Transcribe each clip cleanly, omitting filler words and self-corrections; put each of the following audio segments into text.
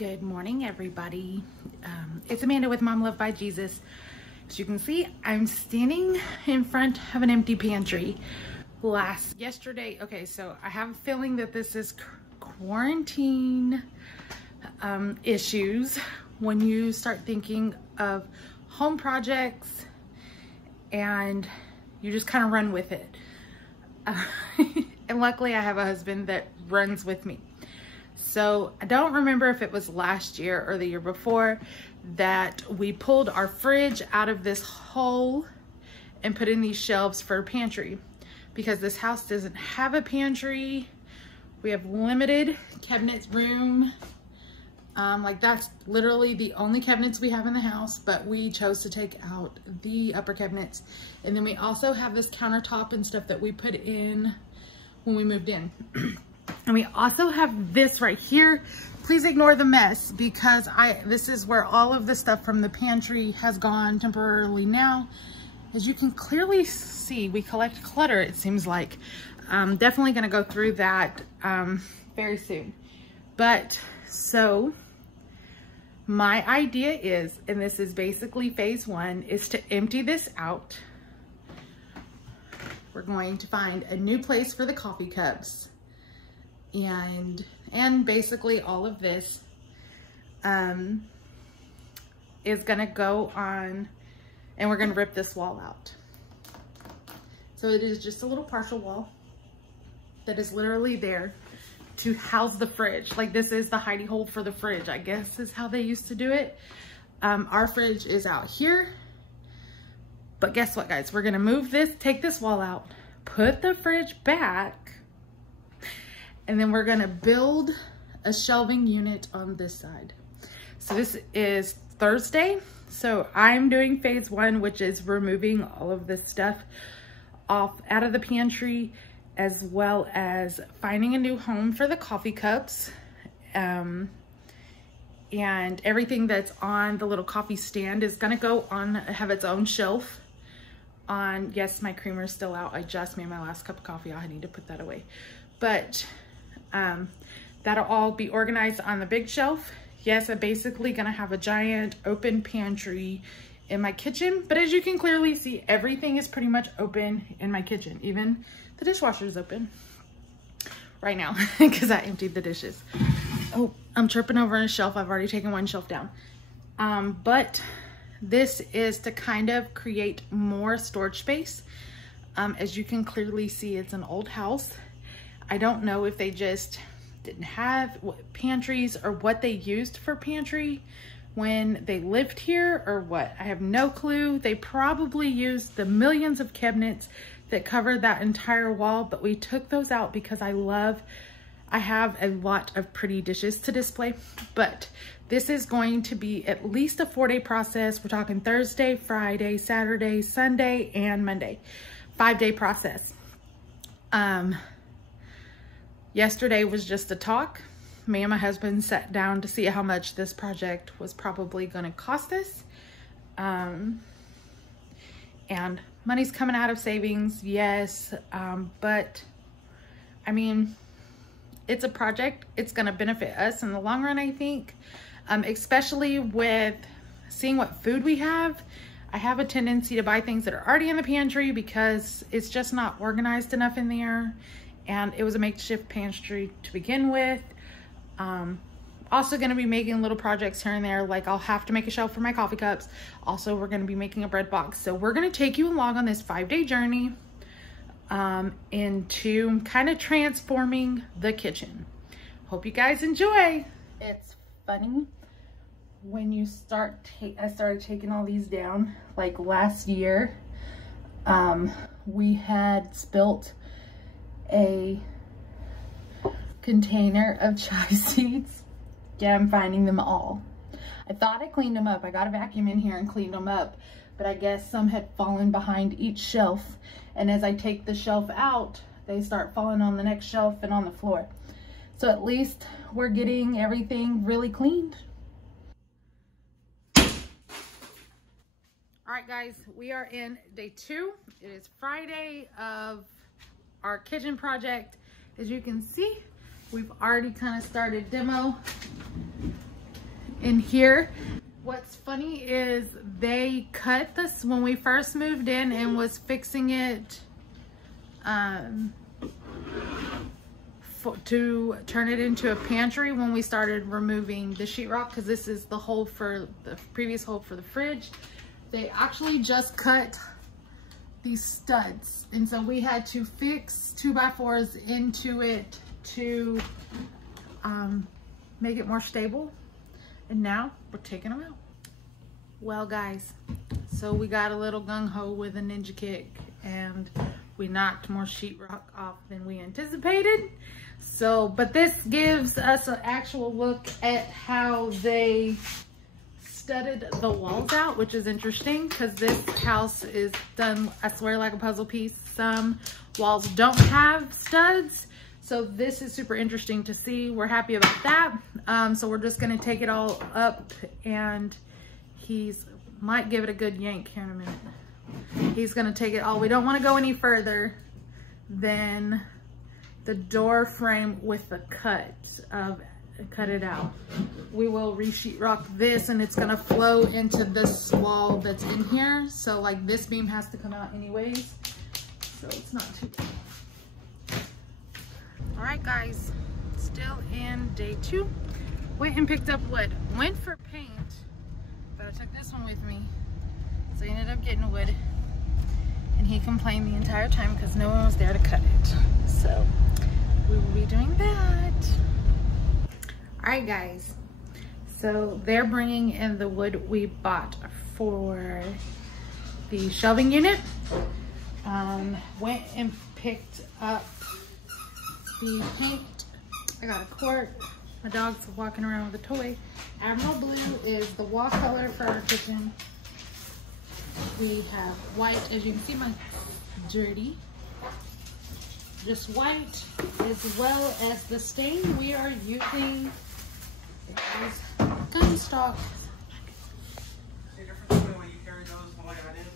Good morning, everybody. It's Amanda with Mom Love by Jesus. As you can see, I'm standing in front of an empty pantry. Yesterday, okay, so I have a feeling that this is quarantine issues when you start thinking of home projects and you just kind of run with it. And luckily I have a husband that runs with me. So I don't remember if it was last year or the year before that we pulled our fridge out of this hole and put in these shelves for a pantry, because this house doesn't have a pantry. We have limited cabinet room. Like that's literally the only cabinets we have in the house, but we chose to take out the upper cabinets. And then we also have this countertop and stuff that we put in when we moved in. And we also have this right here. Please ignore the mess because this is where all of the stuff from the pantry has gone temporarily now. As you can clearly see, we collect clutter, it seems like. Definitely gonna go through that very soon. But so my idea is, and this is basically phase one, is to empty this out. We're going to find a new place for the coffee cups. And basically all of this is gonna go on, and we're gonna rip this wall out. So it is just a little partial wall that is literally there to house the fridge. Like this is the hidey hole for the fridge, I guess is how they used to do it. Our fridge is out here, but guess what, guys? We're gonna move this, take this wall out, put the fridge back, and then we're gonna build a shelving unit on this side. So this is Thursday. So I'm doing phase one, which is removing all of this stuff out of the pantry, as well as finding a new home for the coffee cups. And everything that's on the little coffee stand is gonna go on, have its own shelf on. Yes, my creamer's still out. I just made my last cup of coffee. I need to put that away. But that'll all be organized on the big shelf. Yes, I'm basically gonna have a giant open pantry in my kitchen, but as you can clearly see, everything is pretty much open in my kitchen. Even the dishwasher is open right now because I emptied the dishes. Oh, I'm tripping over on a shelf. I've already taken one shelf down. But this is to kind of create more storage space. As you can clearly see, it's an old house. I don't know if they just didn't have pantries or what they used for pantry when they lived here or what. I have no clue. They probably used the millions of cabinets that covered that entire wall, but we took those out because I have a lot of pretty dishes to display. But this is going to be at least a 4-day process. We're talking Thursday, Friday, Saturday, Sunday, and Monday. 5-day process. Yesterday was just a talk. Me and my husband sat down to see how much this project was probably gonna cost us. And money's coming out of savings, yes. But I mean, it's a project. It's gonna benefit us in the long run, I think. Especially with seeing what food we have. I have a tendency to buy things that are already in the pantry because it's just not organized enough in there. And it was a makeshift pantry to begin with. Also gonna be making little projects here and there, like I'll have to make a shelf for my coffee cups. Also, we're gonna be making a bread box. So we're gonna take you along on this 5-day journey into kind of transforming the kitchen. Hope you guys enjoy. It's funny when you I started taking all these down, like last year, we had spilt a container of chia seeds. Yeah, I'm finding them all. I thought I cleaned them up. I got a vacuum in here and cleaned them up, but I guess some had fallen behind each shelf. And as I take the shelf out, they start falling on the next shelf and on the floor. So at least we're getting everything really cleaned. All right, guys, we are in day 2. It is Friday of our kitchen project. As you can see, we've already kind of started demo in here. What's funny is they cut this when we first moved in and was fixing it to turn it into a pantry when we started removing the sheetrock, because this is the hole for the previous hole for the fridge. They actually just cut these studs, and so we had to fix 2x4s into it to make it more stable, and now we're taking them out. Well guys, so we got a little gung-ho with a ninja kick and we knocked more sheetrock off than we anticipated. So, but this gives us an actual look at how they studded the walls out, which is interesting because this house is done, I swear, like a puzzle piece. Some walls don't have studs, so this is super interesting to see. We're happy about that. So we're just gonna take it all up, and he's might give it a good yank here in a minute. He's gonna take it all. We don't want to go any further than the door frame with the cut it out. We will re-sheetrock this, and it's gonna flow into this wall that's in here. So like this beam has to come out anyways, so it's not too bad. All right guys, still in day 2. Went and picked up wood. Went for paint, but I took this one with me, so I ended up getting wood, and he complained the entire time because no one was there to cut it. So we will be doing that. All right guys, so they're bringing in the wood we bought for the shelving unit. Went and picked up the paint. I got a quart. My dog's walking around with a toy. Admiral Blue is the wall color for our kitchen. We have white, as you can see, my dirty. Just white, as well as the stain we are using is gun stock. See the difference between when you carry those and what it is?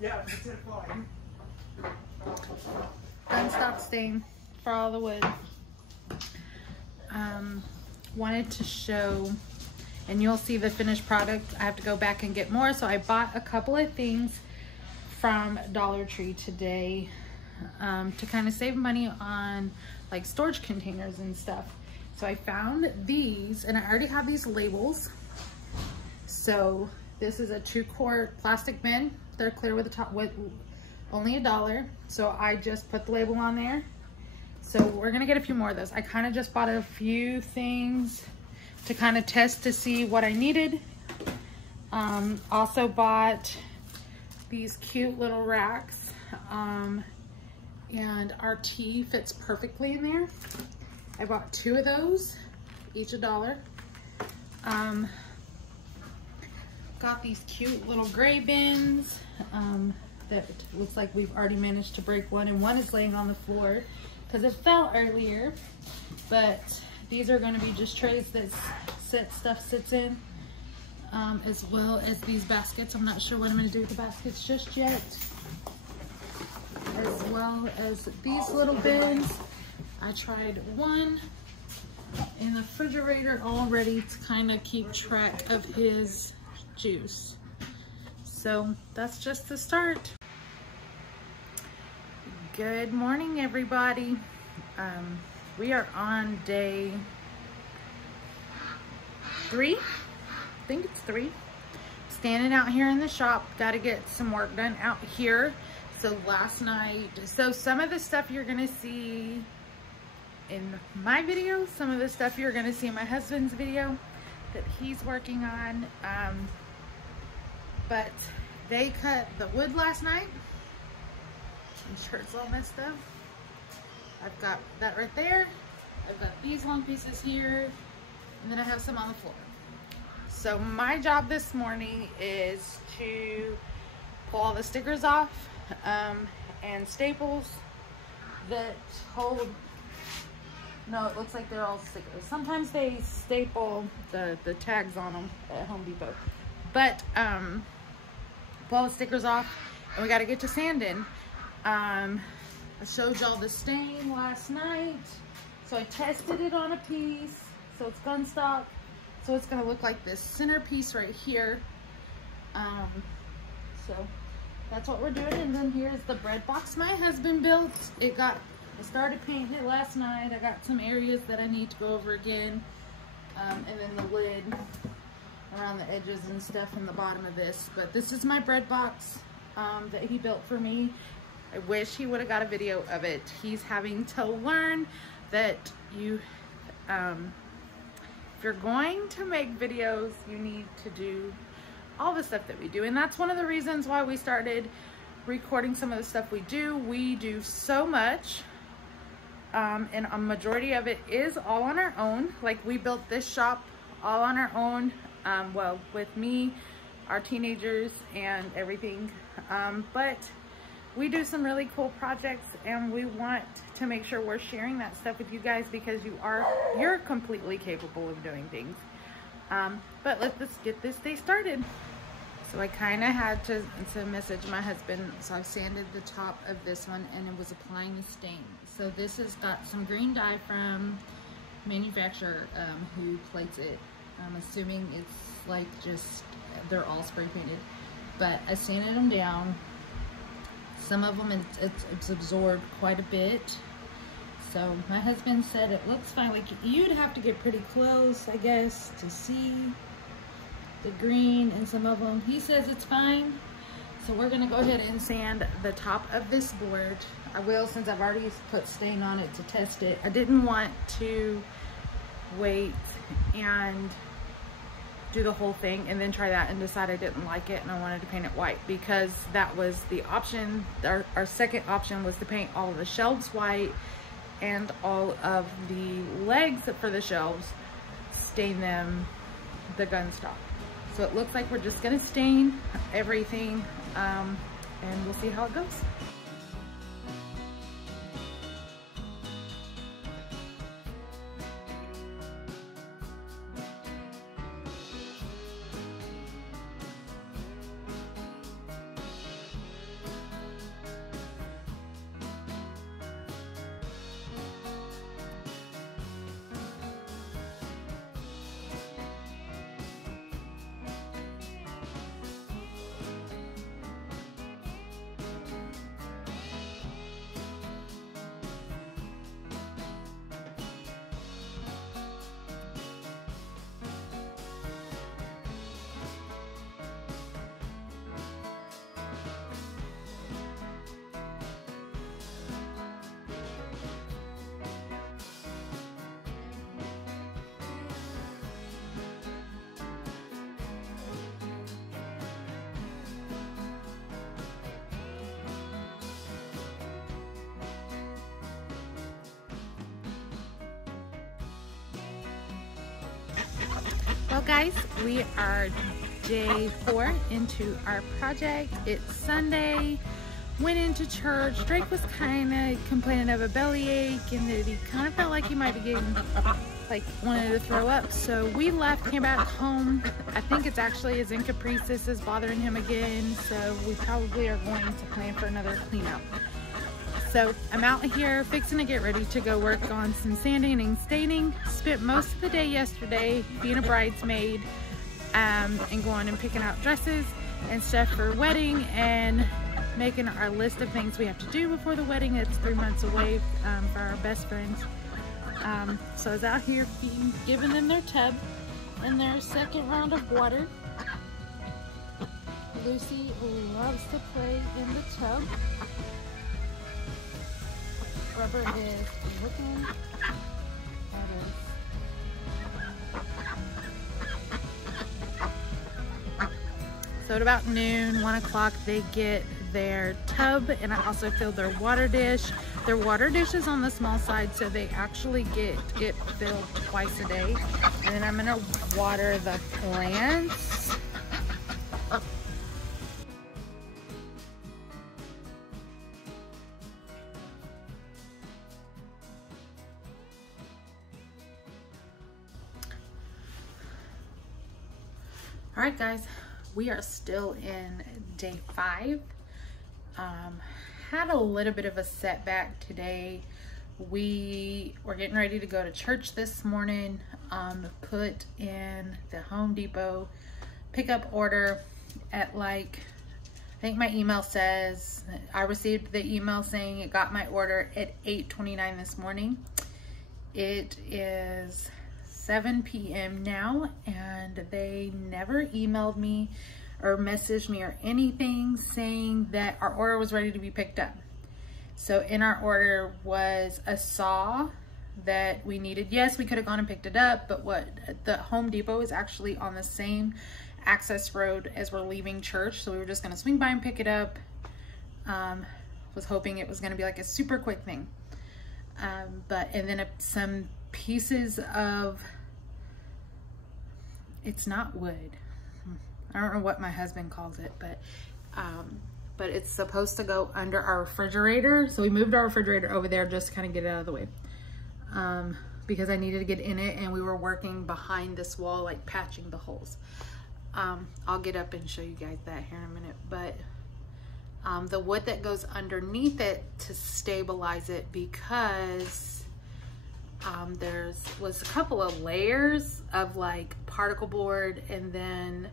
Yeah, it's in flying. Gun stock stain for all the wood. Wanted to show, and you'll see the finished product. I have to go back and get more, so I bought a couple of things from Dollar Tree today to kind of save money on like storage containers and stuff. So I found these, and I already have these labels. So this is a 2-quart plastic bin. They're clear with the top, with only $1. So I just put the label on there. So we're gonna get a few more of those. I kind of just bought a few things to kind of test to see what I needed. Also bought these cute little racks, and our tea fits perfectly in there. I bought 2 of those, each $1. Got these cute little gray bins that looks like we've already managed to break one, and one is laying on the floor because it fell earlier. But these are going to be just trays that stuff sits in, as well as these baskets. I'm not sure what I'm going to do with the baskets just yet. As well as these little bins. I tried one in the refrigerator already to kind of keep track of his juice. So that's just the start. Good morning, everybody. We are on day 3. I think it's 3. Standing out here in the shop. Got to get some work done out here. So last night, so some of the stuff you're gonna see in my video, some of the stuff you're gonna see in my husband's video that he's working on. But they cut the wood last night. My shirt's all messed up. I've got that right there. I've got these long pieces here, and then I have some on the floor. So my job this morning is to pull all the stickers off, and staples that hold, no, it looks like they're all stickers. Sometimes they staple the tags on them at Home Depot. But pull all the stickers off, and we got to get to sanding. I showed y'all the stain last night, so I tested it on a piece. So it's gun stock, So it's gonna look like this centerpiece right here. So that's what we're doing. And then here's the bread box my husband built. I started painting it last night. I got some areas that I need to go over again. And then the lid around the edges and stuff in the bottom of this. But this is my bread box that he built for me. I wish he would have got a video of it. He's having to learn that if you're going to make videos, you need to do all the stuff that we do. And that's one of the reasons why we started recording some of the stuff we do. We do so much, and a majority of it is all on our own. Like, we built this shop all on our own, well, with me, our teenagers, and everything. But we do some really cool projects, and we want to make sure we're sharing that stuff with you guys, because you're completely capable of doing things. But let's get this day started. So I kind of had to message my husband. So I sanded the top of this one, and it was applying the stain. So this has got some green dye from manufacturer who plates it. I'm assuming it's like they're all spray painted. But I sanded them down. Some of them it's absorbed quite a bit. So my husband said it looks fine. Like, you'd have to get pretty close, I guess, to see the green in some of them. He says it's fine. So we're gonna go ahead and sand the top of this board. I will, since I've already put stain on it to test it. I didn't want to wait and do the whole thing and then try that and decide I didn't like it and I wanted to paint it white, because that was the option. Our second option was to paint all of the shelves white and all of the legs for the shelves, stain them the gunstock. So it looks like we're just gonna stain everything, and we'll see how it goes. Well guys, we are day 4 into our project. It's Sunday. Went into church. Drake was kind of complaining of a bellyache and that he kind of felt like he might be getting, like, wanted to throw up. So we left, came back home. I think it's actually his encopresis is bothering him again. So we probably are going to plan for another cleanup. So I'm out here fixing to get ready to go work on some sanding and staining. Spent most of the day yesterday being a bridesmaid and going and picking out dresses and stuff for wedding and making our list of things we have to do before the wedding. It's 3 months away for our best friends. So I was out here giving them their tub and their second round of water. Lucy loves to play in the tub. Rubber is looking at us. So at about noon, 1 o'clock, they get their tub, and I also filled their water dish. Their water dish is on the small side, so they actually get it filled twice a day. And then I'm gonna water the plants. All right, guys, we are still in day 5. Had a little bit of a setback today we were getting ready to go to church this morning, put in the Home Depot pickup order at like, I think my email says, I received the email saying it got my order at 8:29 this morning. It is 7 p.m. now, and they never emailed me or messaged me or anything saying that our order was ready to be picked up. So in our order was a saw that we needed. Yes, we could have gone and picked it up, but what the Home Depot is actually on the same access road as we're leaving church, so we were just gonna swing by and pick it up. Was hoping it was gonna be like a super quick thing. And then some pieces of, it's not wood. I don't know what my husband calls it, but it's supposed to go under our refrigerator. So we moved our refrigerator over there just to kind of get it out of the way. Because I needed to get in it, and we were working behind this wall, like patching the holes. I'll get up and show you guys that here in a minute, but the wood that goes underneath it to stabilize it, because there was a couple of layers of like particle board and then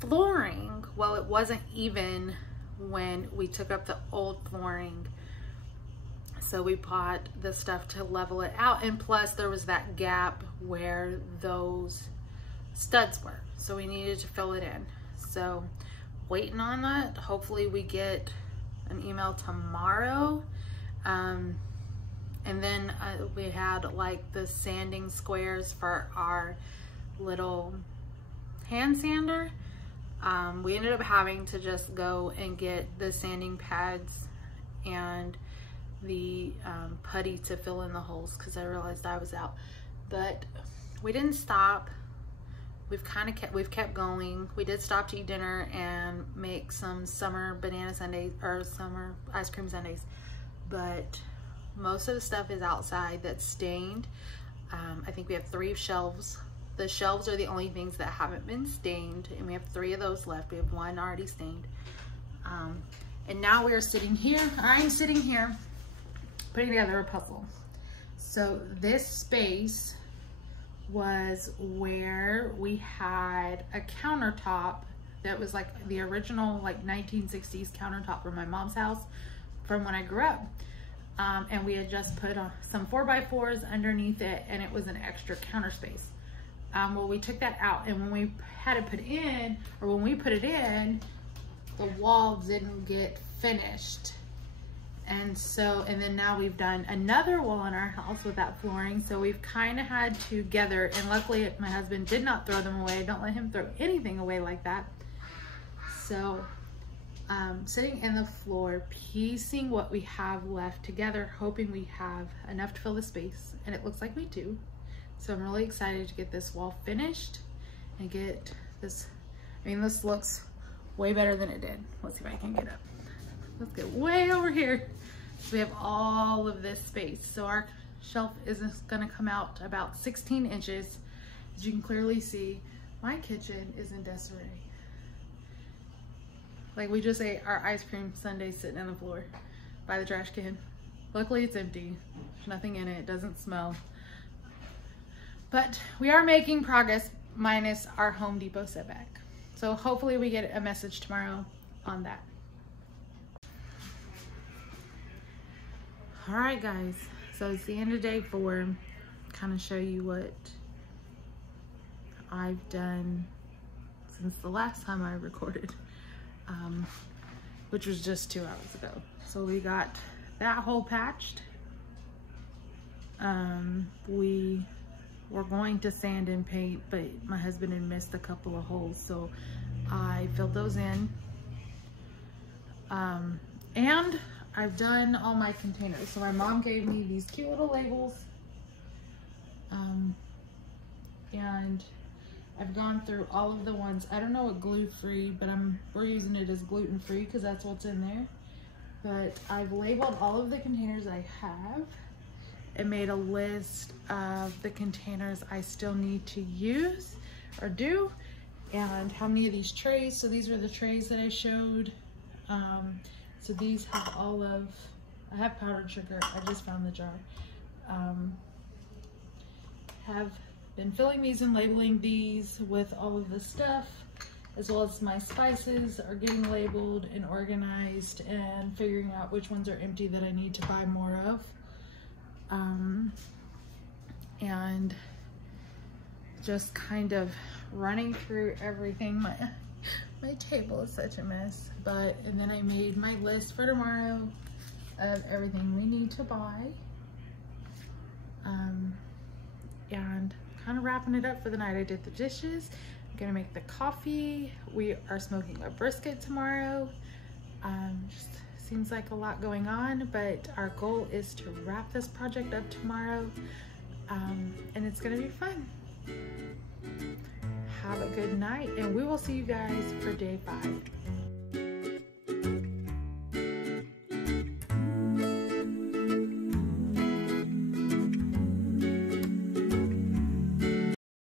flooring. Well, it wasn't even when we took up the old flooring, so we bought the stuff to level it out, and plus there was that gap where those studs were, so we needed to fill it in. So waiting on that. Hopefully we get an email tomorrow. And then we had like the sanding squares for our little hand sander. We ended up having to just go and get the sanding pads and the putty to fill in the holes, because I realized I was out. But we didn't stop. We've kept going. We did stop to eat dinner and make some summer banana sundaes, or summer ice cream sundaes, but most of the stuff is outside that's stained. I think we have 3 shelves. The shelves are the only things that haven't been stained, and we have 3 of those left. We have 1 already stained. And now we are sitting here, I'm sitting here putting together a puzzle. So this space was where we had a countertop that was like the original like 1960s countertop from my mom's house from when I grew up. And we had just put some 4x4s underneath it, and it was an extra counter space. Well, we took that out, and when we had it put in, or when we put it in, the wall didn't get finished. And then now we've done another wall in our house with that flooring. So we've kind of had to gather, and luckily my husband did not throw them away. Don't let him throw anything away like that. So sitting in the floor, piecing what we have left together, hoping we have enough to fill the space, and it looks like we do. So I'm really excited to get this wall finished and get this. I mean, this looks way better than it did. Let's see if I can get up. Let's get way over here. So we have all of this space. So our shelf is gonna come out about 16 inches. As you can clearly see, my kitchen is in disarray. Like, we just ate our ice cream sundae sitting on the floor by the trash can. Luckily it's empty. There's nothing in it, it doesn't smell. But we are making progress minus our Home Depot setback. So hopefully we get a message tomorrow on that. All right, guys, so it's the end of day 4. Kind of show you what I've done since the last time I recorded, which was just 2 hours ago. So we got that hole patched. We were going to sand and paint, but my husband had missed a couple of holes, so I filled those in. And I've done all my containers. So my mom gave me these cute little labels. And I've gone through all of the ones. I don't know what glue-free, but we're using it as gluten-free because that's what's in there. But I've labeled all of the containers I have and made a list of the containers I still need to use or do, and how many of these trays. So these are the trays that I showed. So these have I have powdered sugar. I just found the jar. have been filling these and labeling these with all of the stuff, as well as my spices are getting labeled and organized and figuring out which ones are empty that I need to buy more of. And just kind of running through everything. My table is such a mess, and then I made my list for tomorrow of everything we need to buy. And kind of wrapping it up for the night. I did the dishes. I'm gonna make the coffee. We are smoking a brisket tomorrow. Just seems like a lot going on, but our goal is to wrap this project up tomorrow, and it's gonna be fun. Have a good night, and we will see you guys for day 5.